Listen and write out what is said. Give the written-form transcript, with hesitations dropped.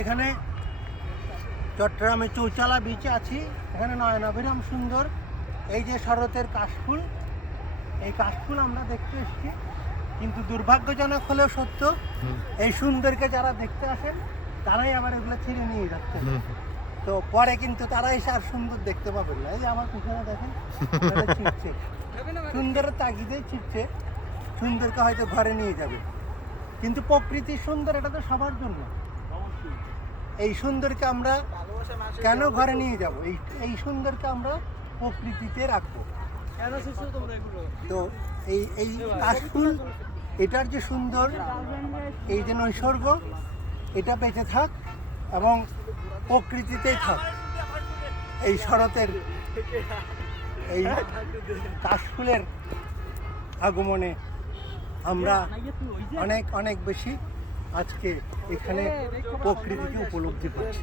এখানে চট্টগ্রামে চৌচালা বিচে আছি। এখানে নয়নাভিরাম সুন্দর এই যে শরতের কাশফুল, এই কাশফুল আমরা দেখতে এসেছি। কিন্তু দুর্ভাগ্যজনক হলেও সত্য, এই সুন্দরকে যারা দেখতে আসেন তারাই আবার এগুলো ছিঁড়ে নিয়ে যাচ্ছেন। তো পরে কিন্তু তারা এসে আর সুন্দর দেখতে পাবেন না। এই যে আমার পিছনে দেখেন ছিটছে, সুন্দরের তাগিদে ছিটছে, সুন্দরকে হয়তো ঘরে নিয়ে যাবে। কিন্তু প্রকৃতির সুন্দর এটা তো সবার জন্য। এই সুন্দরকে আমরা কেন ঘরে নিয়ে যাব? এই সুন্দরকে আমরা প্রকৃতিতে রাখবো। তো এই কাশফুল, এটার যে সুন্দর, এই যে নৈসর্গ, এটা বেঁচে থাক এবং প্রকৃতিতেই থাক। এই শরতের এই কাশফুলের আগমনে আমরা অনেক অনেক বেশি আজকে এখানে প্রকৃতিকে উপলব্ধি করছি।